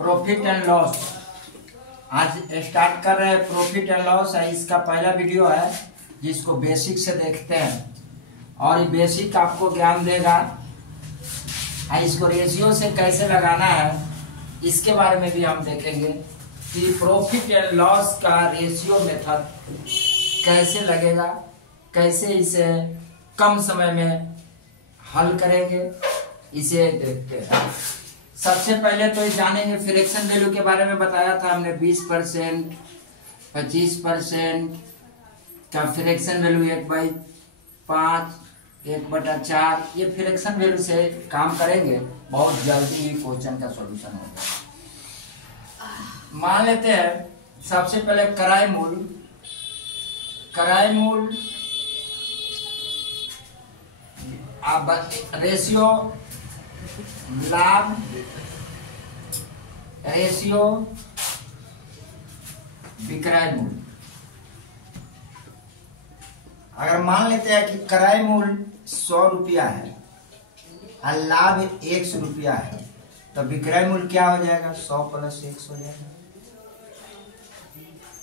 Profit and loss. आज start कर रहे हैं प्रॉफिट एंड लॉस। इसका पहला वीडियो है जिसको बेसिक से देखते हैं और ये बेसिक आपको ज्ञान देगा। इसको रेशियो से कैसे लगाना है इसके बारे में भी हम देखेंगे कि प्रॉफिट एंड लॉस का रेशियो मेथड कैसे लगेगा, कैसे इसे कम समय में हल करेंगे, इसे देखते हैं। सबसे पहले तो ये जानेंगे फ्रैक्शन वैल्यू के बारे में। बताया था हमने 20%, 25% का फ्रैक्शन वैल्यू 1/5, 1/4। ये फ्रैक्शन वैल्यू से काम करेंगे, बहुत जल्दी ही क्वेश्चन का सॉल्यूशन हो जाएगा। मान लेते हैं सबसे पहले किराए मूल आप रेशियो लाभ, रेशियो विक्रय मूल्य। अगर मान लेते हैं कि क्रय मूल्य 100 रुपया है और लाभ 100 रुपया है तो विक्रय मूल्य क्या हो जाएगा? 100 + 100 हो जाएगा।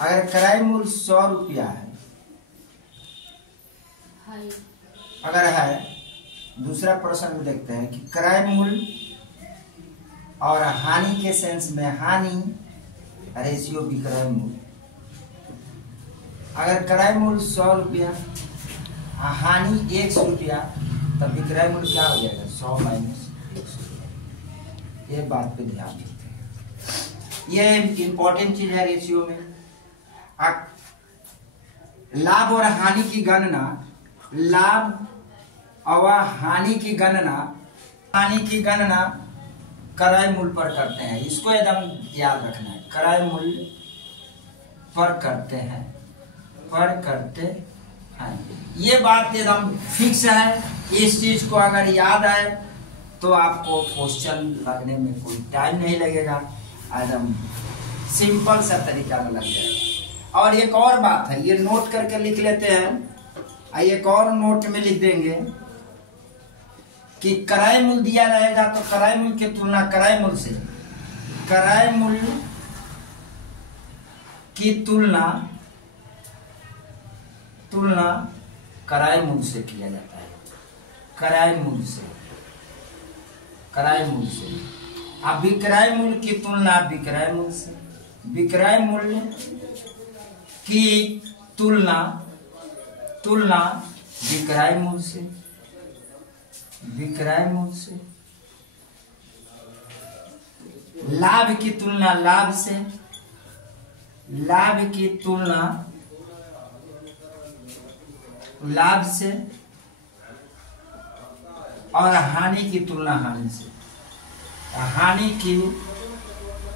अगर क्रय मूल्य 100 रुपया है अगर है, दूसरा प्रश्न में देखते हैं कि क्रय मूल्य और हानि के सेंस में हानि रेशियो विक्रय मूल्य। अगर क्रय मूल्य 100 रुपया हानि 100 रुपया तब विक्रय मूल्य क्या हो जाएगा? 100 - 100। ये बात पे ध्यान देते हैं, ये इंपॉर्टेंट चीज है रेशियो में। लाभ और हानि की गणना, लाभ और हानि की गणना क्रय मूल्य पर करते हैं। इसको एकदम याद रखना है, क्रय मूल्य पर करते हैं। ये बात एकदम फिक्स है। इस चीज को अगर याद है तो आपको क्वेश्चन लगने में कोई टाइम नहीं लगेगा, एकदम सिंपल सा तरीका में लग जाएगा। और एक और बात है, ये नोट करके लिख लेते हैं। एक और नोट में लिख देंगे कि क्रय मूल्य दिया रहेगा तो क्रय मूल्य की तुलना क्रय मूल्य से, क्रय मूल्य की तुलना क्रय मूल्य से किया जाता है। क्रय मूल्य से। अब विक्रय मूल्य की तुलना विक्रय मूल्य से, विक्रय मूल्य की तुलना विक्रय मूल्य से, लाभ की तुलना लाभ से, लाभ की तुलना लाभ से, और हानि की तुलना हानि से। हानि की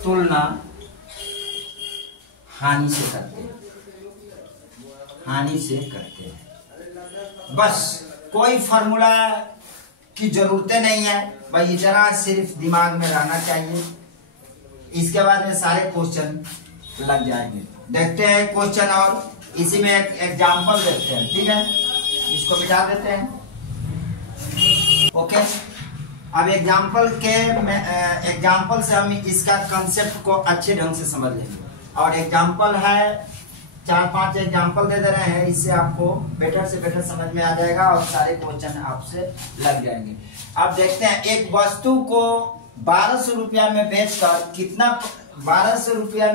तुलना हानि से करते हैं। बस कोई फॉर्मूला की जरूरत नहीं है भाई, इतना सिर्फ दिमाग में रहना चाहिए। इसके बाद में सारे क्वेश्चन लग जाएंगे। देखते हैं क्वेश्चन और इसी में एक एग्जाम्पल देखते हैं। ठीक है, इसको मिटा देते हैं। ओके, अब एग्जाम्पल से हम इसका कंसेप्ट को अच्छे ढंग से समझ लेंगे। और एग्जाम्पल है 4-5 एग्जाम्पल दे रहे हैं, इससे आपको बेटर से बेटर समझ में आ जाएगा और सारे क्वेश्चन आपसे लग जाएंगे। अब देखते हैं, एक वस्तु को 1200 रुपया में बेचकर कितना 1200 रुपया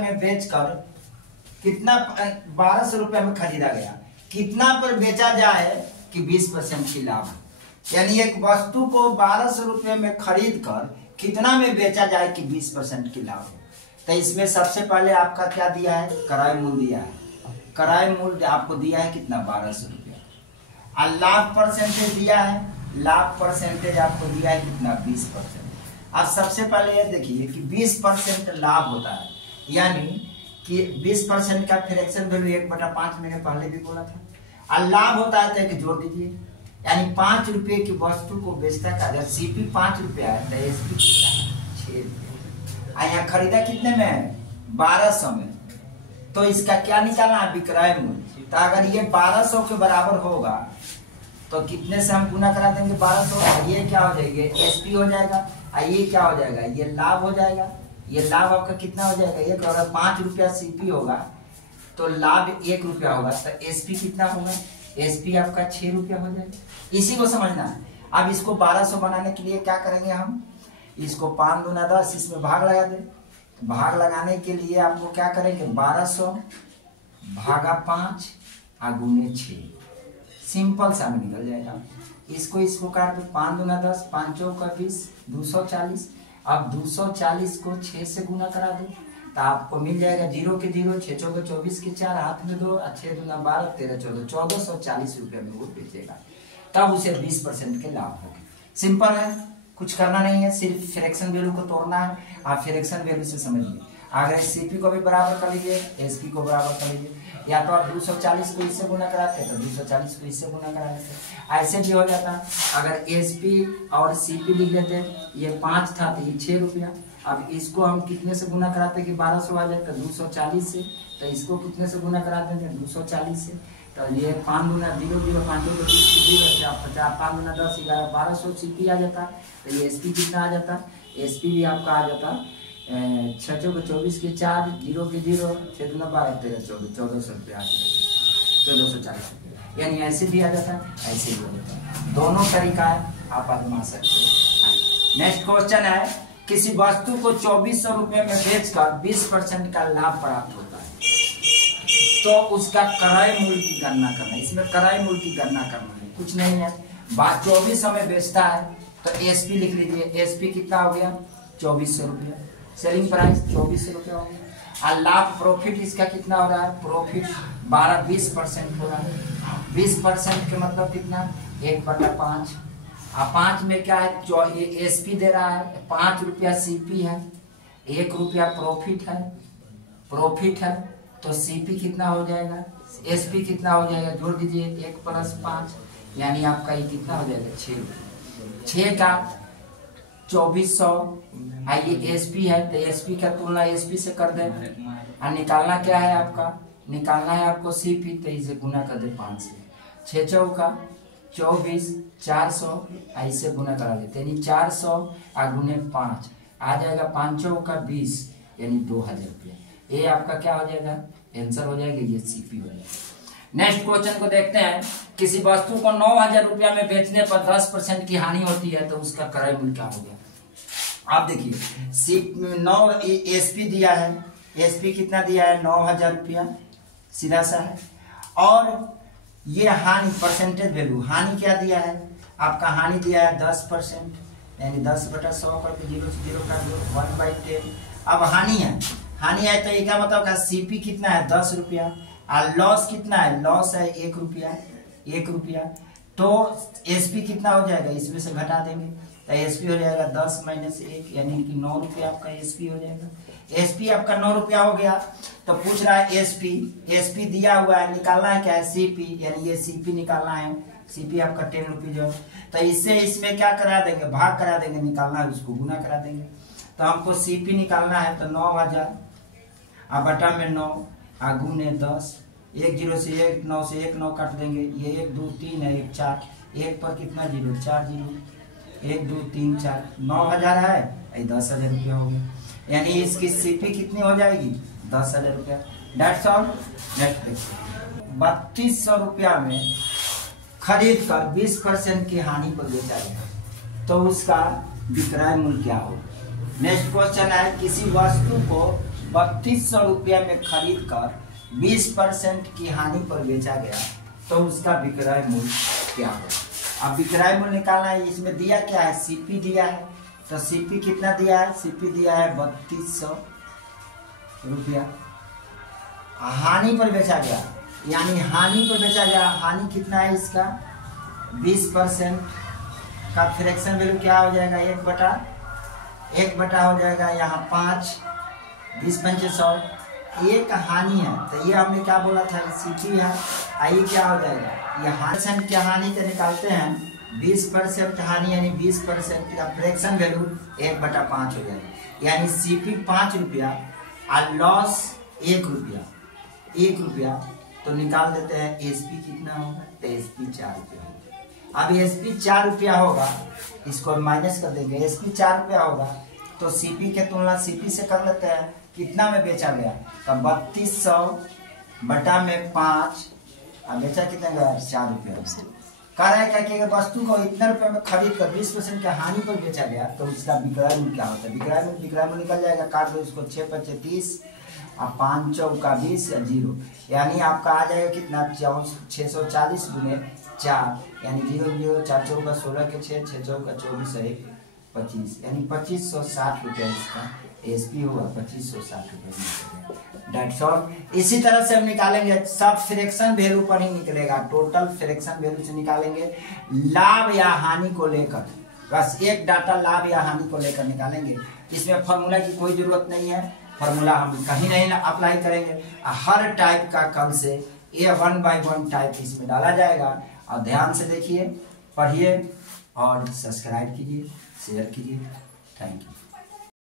में खरीदा गया, कितना पर बेचा जाए कि 20% की लाभ। यानी एक वस्तु को 1200 रुपये में खरीद कर कितना में बेचा जाए कि 20% की लाभ। तो इसमें सबसे पहले आपका क्या दिया है? क्रय मूल्य दिया है। क्रय मूल्य आपको दिया है कितना? 1200 रुपया। और लाभ परसेंटेज दिया है, लाभ परसेंटेज आपको दिया है कितना? 20%। अब सबसे पहले ये देखिए कि 20% लाभ होता है, यानी कि 20% का फ्रैक्शन वैल्यू 1/5 मैंने पहले भी बोला था। और लाभ होता है तो जोड़ दीजिए, यानी 5 रुपये की वस्तु को बेचता है। अगर सीपी 5 रुपया है तो एसपी 6 रुपया। यहाँ खरीदा कितने में है? 1200 में। तो इसका क्या निकालना है? विक्रय मूल्य। तो अगर ये 1200 के बराबर होगा तो कितने से हम गुना करा देंगे? 1200। ये क्या हो जाएगा? एसपी हो जाएगा। ये क्या हो जाएगा? ये लाभ हो जाएगा। ये लाभ आपका कितना हो जाएगा, एक। अगर 5 रुपया सीपी होगा तो लाभ 1 रुपया होगा, तो एसपी कितना होगा, एसपी आपका 6 रुपया हो जाएगा। इसी को समझना है। अब इसको 1200 बनाने के लिए क्या करेंगे हम, इसको 5 दूना 10, इसमें भाग लगा दे। भाग लगाने के लिए आपको क्या करेंगे, 1200 भागा 5 गुने 6, सिंपल सा में निकल जाएगा। इसको काट दो, 5 दूना 10, 5 चौका 20, 240। अब 240 को 6 से गुना करा दो तो आपको मिल जाएगा 0 के 0, 6 चौके 24 के 4, हाथ में 2, 6 दूना 12, 13 14, 1440 रुपये में वो बेचेगा, तब उसे 20% के लाभ होंगे। सिंपल है, कुछ करना नहीं है, सिर्फ फ्रैक्शन वैल्यू को तोड़ना है। आप फ्रैक्शन वैल्यू से समझिए। अगर सीपी को भी बराबर कर लीजिए, एसपी को बराबर कर लीजिए, या तो आप 240 को इससे गुना कराते हैं तो 240 को इससे गुना करा लेते, ऐसे भी हो जाता। अगर एसपी और सीपी लिख लेते, ये 5 था तो ये 6 रुपया। अब इसको हम कितने से गुना कराते कि 1200 आ जाए, तो 240 से। तो इसको कितने से गुना कराते हैं, 240 से। तो ये 5 दूना 0 0, 5 2 0 से आप 50, 5 दूना 10 11 1200 सीपी आ जाता। तो ये एसपी कितना आ जाता, एसपी भी आपका आ जाता 6 चौके 24 के 4, 0 के 0, 6 दूना 12 13 14, 1400 रुपया आ जाएगा, 1440 रुपया। यानी ऐसे भी आ जाता है, ऐसे भी हो जाता है। दोनों तरीका है, आप आजमा सकते हैं। नेक्स्ट क्वेश्चन है, किसी वस्तु को 2400 रुपये में बेचकर 20% का लाभ प्राप्त होता है, तो उसका क्रय मूल्य की गणना करना। इसमें क्रय मूल्य की गणना करना है, कुछ नहीं है। बात 2400 में बेचता है तो एसपी लिख लीजिए, एसपी कितना हो गया 2400 रुपया, सेलिंग प्राइस 2400 रुपया हो गया। और लाभ प्रॉफिट इसका कितना हो रहा है, प्रॉफिट 20% हो रहा है। 20% के मतलब कितना, 1/5। अब 5 में क्या है, जो ये एसपी दे रहा है, 5 रुपया सीपी है, 1 रुपया प्रॉफिट है, तो सीपी कितना हो जाएगा, एसपी कितना हो जाएगा, जोड़ दीजिए 1 + 5, यानी आपका ये कितना हो जाएगा 6 रुपया। 6 का 2400, ये एसपी है तो एसपी का तुलना एसपी से कर दे। और निकालना क्या है आपका, निकालना है आपको सीपी, तो इसे गुना कर दे 5 से। 6 चौका 24, 400, ऐसे गुना करा देते, यानी 400 गुने 5 आ जाएगा, 5 चौका 20, यानी 2000 रुपया। ये आपका क्या हो जाएगा, आंसर हो जाएगा, ये सीपी हो जाएगा। नेक्स्ट क्वेश्चन को देखते हैं, किसी वस्तु को 9000 रुपया में बेचने पर 10% की हानि होती है, तो उसका क्रय मूल्य क्या हो गया। आप देखिए 9 एसपी दिया है, एसपी कितना दिया है 9000 रुपया, सीधा सा है। और ये हानि परसेंटेज वैल्यू, हानि क्या दिया है आपका, हानि दिया है 10%, यानी 10/100 करके 0 से 0 काट दो, 1/10। अब हानि है तो ये क्या मतलब का, सीपी कितना है 10 रुपया, और लॉस कितना है, लॉस है 1 रुपया, तो एसपी कितना हो जाएगा, इसमें से घटा देंगे तो एसपी हो जाएगा 10 - 1, यानी कि 9 रुपया आपका एसपी हो जाएगा। एसपी आपका 9 रुपया हो गया। तो पूछ रहा है एसपी दिया हुआ है, निकालना है क्या है सीपी, यानी ये सीपी निकालना है, सीपी आपका 10 रुपीज हो। तो इससे इसमें क्या करा देंगे, भाग करा देंगे, निकालना है उसको गुना करा देंगे। तो हमको सीपी निकालना है, तो 9000 बटा में 9 गुने 10, 1 0 से 1, 9 से 1 9 काट देंगे, ये 1 2 3 है, 1 4, 1 पर कितना 0, 4 0, 1 2 3 4, 9000 है, 10,000 रुपया हो गया, यानी इसकी सीपी कितनी हो जाएगी 10,000 रुपया। That's all. नेक्स्ट देखिए, 3200 रुपया में खरीद कर 20% की हानि पर बेचा गया, तो उसका विक्रय मूल्य क्या होगा। नेक्स्ट क्वेश्चन है, किसी वस्तु को 3200 रुपया में खरीद कर 20% की हानि पर बेचा गया, तो उसका विक्रय मूल्य क्या होगा। अब विक्रय मूल्य निकालना है, इसमें दिया क्या है, सीपी दिया है, तो सीपी कितना दिया है, सीपी दिया है 3200 रुपया। हानि पर बेचा गया, यानी हानि पर बेचा गया, हानि कितना है इसका 20% का फ्रैक्शन वैल्यू क्या हो जाएगा, 1/1 हो जाएगा, यहाँ 5, 20 पंचे 100, एक हानि है, तो ये हमने क्या बोला था सीपी है, आइए क्या हो जाएगा, ये हानि क्या, हानि का निकालते हैं 20% हानि, यानी 20% का फ्रैक्शन वैल्यू 1/5 हो जाएगा, यानी सीपी 5 रुपया और लॉस 1 रुपया, तो निकाल देते हैं एसपी कितना होगा, तो एसपी 4 रुपया होगा। अब एसपी 4 रुपया होगा, इसको माइनस कर देंगे, एसपी 4 रुपया होगा तो सीपी के तुलना सीपी से कर लेते हैं, कितना में बेचा गया, तो 3200 बटा में 5, और बेचा कितना गया, 4 रुपये। कह रहा है कि अगर वस्तु को इतने रुपए में खरीद कर 20% के हानि पर बेचा गया तो उसका विक्रय मूल्य क्या होता है। विक्रय मूल्य निकल जाएगा, काट दो इसको, 6 × 5 = 30 और 5 × 4 = 20 या 0, यानी आपका आ जाएगा कितना, 640 × 4, यानी 0 0 4 4 16 के 6 6 4 24 1 25, यानी 2560 रुपये इसका एसपी होगा, 2560 रुपये। That's all. इसी तरह से हम निकालेंगे, सब फ्रैक्शन वैल्यू पर ही निकलेगा, टोटल फ्रैक्शन वैल्यू से निकालेंगे, लाभ या हानि को लेकर, बस एक डाटा लाभ या हानि को लेकर निकालेंगे। इसमें फॉर्मूला की कोई जरूरत नहीं है, फॉर्मूला हम कहीं नहीं अप्लाई करेंगे, हर टाइप का कल से ये 1 by 1 टाइप इसमें डाला जाएगा। और ध्यान से देखिए, पढ़िए और सब्सक्राइब कीजिए, शेयर कीजिए। Thank you.